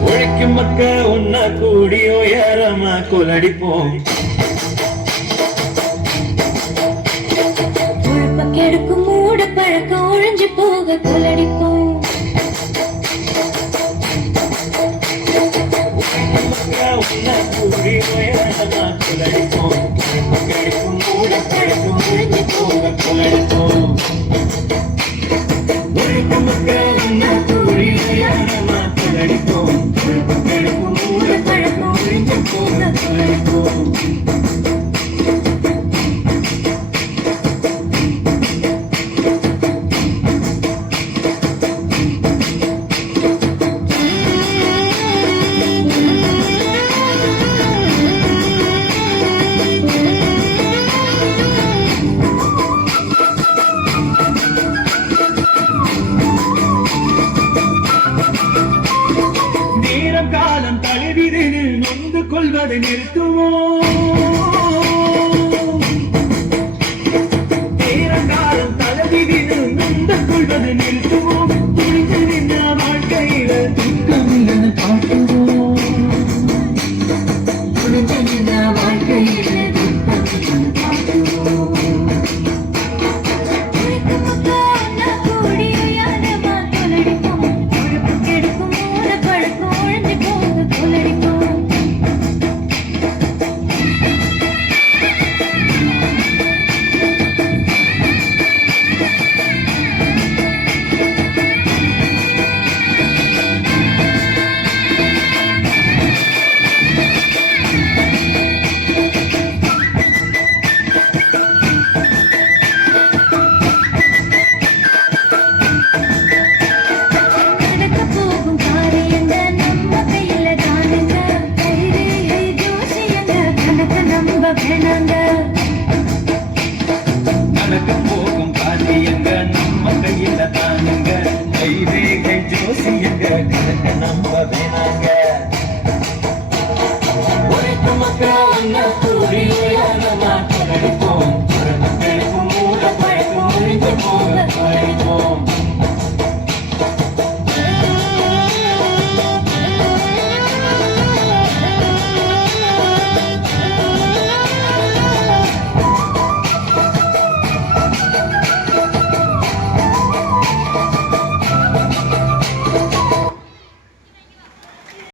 உழைக்கும் மக்க ஒன்னா கூடி உயரமா கொலடிப்போம். கெடுக்கும் மூட பழக்கம் ஒழிஞ்சு போக கொலடிப்போம். கூடி உயரமா கொலடிப்போம். கெடுக்கும் மூட பழக்கம் ஒழிஞ்சு போக கொலடிப்போம். உழைக்கும் மக்க ஒன்னா கூடி உயரமா கொலடிப்போம். கெடுக்கும் மூட பழக்கம் ஒழிஞ்சு போக கொலடிப்போம். காலம் தழுவிதில் நொந்து கொள்வதை நிறுத்துவோம். நேரங்காலம் தழுவிதில் நொந்து கொள்வதை நிறுத்துவோம். புரிந்து நின்ற வாழ்க்கையில துக்கமில்லை காட்டுவோம். புரிந்து நின்ற வாழ்க்கையில துக்கமில்லை காட்டுவோம். நடக்க போகும் காரியங்க நம்ம கையில தானுங்க. கைரேகை ஜோசியங்க கணக்க நம்ப வேணாங்க. உழைக்கும் மக்கள் கூடி